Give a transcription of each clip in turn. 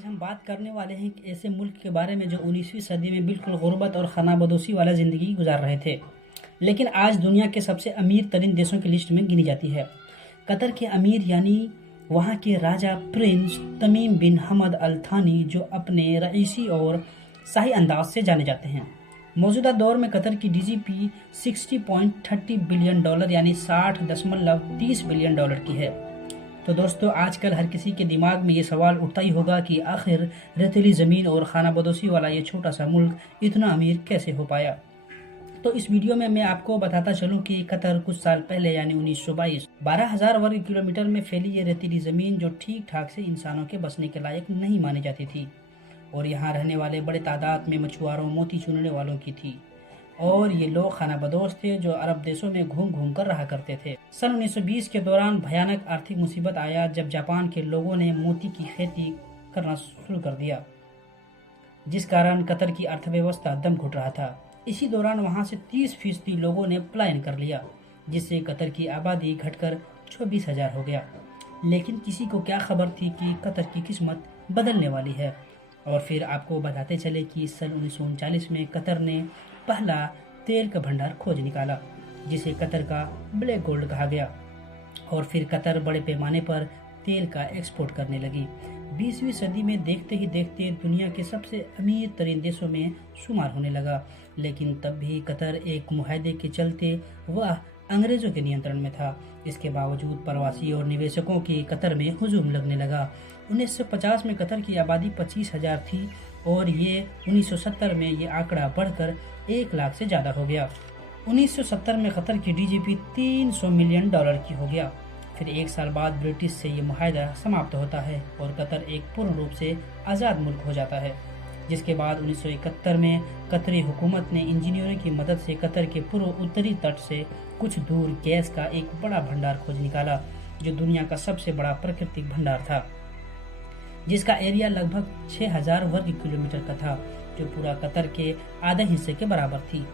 आज हम बात करने वाले हैं एक ऐसे मुल्क के बारे में जो 19वीं सदी में बिल्कुल गुर्बत और खानाबदोशी वाला ज़िंदगी गुजार रहे थे, लेकिन आज दुनिया के सबसे अमीर तरीन देशों की लिस्ट में गिनी जाती है। कतर के अमीर यानी वहाँ के राजा प्रिंस तमीम बिन हमद अल थानी, जो अपने रईसी और शाही अंदाज से जाने जाते हैं। मौजूदा दौर में कतर की डीजीपी 60.30 बिलियन डॉलर यानी 60.30 बिलियन डॉलर की है। तो दोस्तों, आजकल हर किसी के दिमाग में ये सवाल उठता ही होगा कि आखिर रेतीली ज़मीन और खाना बदोशी वाला ये छोटा सा मुल्क इतना अमीर कैसे हो पाया। तो इस वीडियो में मैं आपको बताता चलूं कि कतर कुछ साल पहले यानी 1922 12,000 वर्ग किलोमीटर में फैली ये रेतीली ज़मीन जो ठीक ठाक से इंसानों के बसने के लायक नहीं मानी जाती थी, और यहाँ रहने वाले बड़े तादाद में मछुआरों, मोती चुनने वालों की थी, और ये लोग खानाबदोश थे जो अरब देशों में घूम घूम कर रहा करते थे। सन 1920 के दौरान भयानक आर्थिक मुसीबत आया जब जापान के लोगों ने मोती की खेती करना शुरू कर दिया, जिस कारण कतर की अर्थव्यवस्था दम घुट रहा था। इसी दौरान वहां से 30% लोगों ने पलायन कर लिया, जिससे कतर की आबादी घटकर 24,000 हो गया। लेकिन किसी को क्या खबर थी कि कतर की किस्मत बदलने वाली है। और फिर आपको बताते चले कि सन 1939 में कतर ने पहला तेल का भंडार खोज निकाला, जिसे कतर का ब्लैक गोल्ड कहा गया, और फिर कतर बड़े पैमाने पर तेल का एक्सपोर्ट करने लगी। 20वीं सदी में देखते ही देखते दुनिया के सबसे अमीर तरीन देशों में शुमार होने लगा। लेकिन तब भी कतर एक मुआहदे के चलते वह अंग्रेज़ों के नियंत्रण में था। इसके बावजूद प्रवासी और निवेशकों की कतर में हुजूम लगने लगा। 1950 में कतर की आबादी 25,000 थी, और ये 1970 में ये आंकड़ा बढ़कर 1 लाख से ज़्यादा हो गया। 1970 में कतर की डीजीपी 300 मिलियन डॉलर की हो गया। फिर 1 साल बाद ब्रिटिश से ये मुआहदा समाप्त होता है और कतर एक पूर्ण रूप से आज़ाद मुल्क हो जाता है। जिसके बाद 1971 में कतरी हुकूमत ने इंजीनियरों की मदद से कतर के पूर्व उत्तरी तट से कुछ दूर गैस का एक बड़ा भंडार खोज निकाला, जो दुनिया का सबसे बड़ा प्राकृतिक भंडार था, जिसका एरिया लगभग 6,000 वर्ग किलोमीटर का था, जो पूरा कतर के आधे हिस्से के बराबर थी।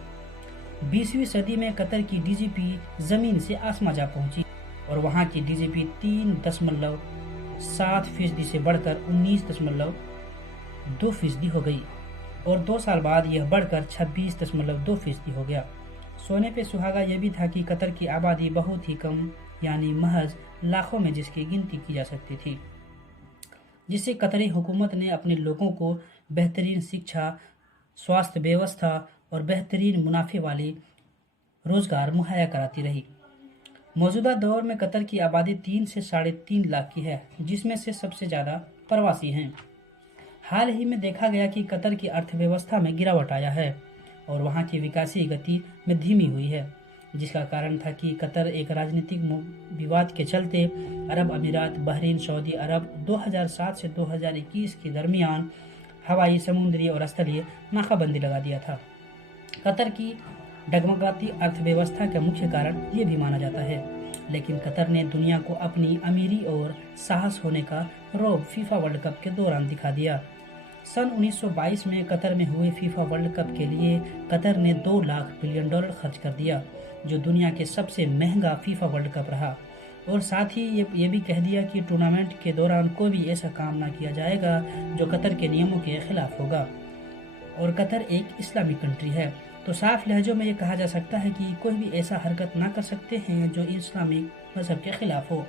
20वीं सदी में कतर की डीजीपी जमीन से आसमां जा पहुंची, और वहां की डीजीपी 3.7% से बढ़कर 19.2% हो गई, और 2 साल बाद यह बढ़कर 26.2% हो गया। सोने पे सुहागा यह भी था कि कतर की आबादी बहुत ही कम यानी महज लाखों में जिसकी गिनती की जा सकती थी, जिससे कतरी हुकूमत ने अपने लोगों को बेहतरीन शिक्षा, स्वास्थ्य व्यवस्था और बेहतरीन मुनाफे वाली रोजगार मुहैया कराती रही। मौजूदा दौर में कतर की आबादी 3 से 3.5 लाख की है, जिसमें से सबसे ज़्यादा प्रवासी हैं। हाल ही में देखा गया कि कतर की अर्थव्यवस्था में गिरावट आया है और वहाँ की विकासीय गति में धीमी हुई है, जिसका कारण था कि कतर एक राजनीतिक विवाद के चलते अरब अमीरात, बहरीन, सऊदी अरब 2007 से 2021 के दरमियान हवाई, समुद्री और स्थलीय नाकाबंदी लगा दिया था। कतर की डगमगाती अर्थव्यवस्था का मुख्य कारण ये भी माना जाता है, लेकिन कतर ने दुनिया को अपनी अमीरी और साहस होने का रौब फीफा वर्ल्ड कप के दौरान दिखा दिया। सन 1922 में कतर में हुए फीफा वर्ल्ड कप के लिए कतर ने 2 लाख बिलियन डॉलर खर्च कर दिया, जो दुनिया के सबसे महंगा फीफा वर्ल्ड कप रहा। और साथ ही ये भी कह दिया कि टूर्नामेंट के दौरान कोई भी ऐसा काम ना किया जाएगा जो कतर के नियमों के खिलाफ होगा। और कतर एक इस्लामिक कंट्री है, तो साफ लहजों में ये कहा जा सकता है कि कोई भी ऐसा हरकत ना कर सकते हैं जो इस्लामिक मजहब के खिलाफ हो।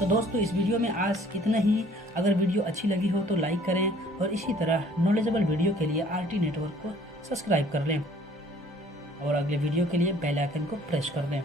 तो दोस्तों, इस वीडियो में आज इतना ही। अगर वीडियो अच्छी लगी हो तो लाइक करें, और इसी तरह नॉलेजेबल वीडियो के लिए RT नेटवर्क को सब्सक्राइब कर लें, और अगले वीडियो के लिए बेल आइकन को प्रेस कर दें।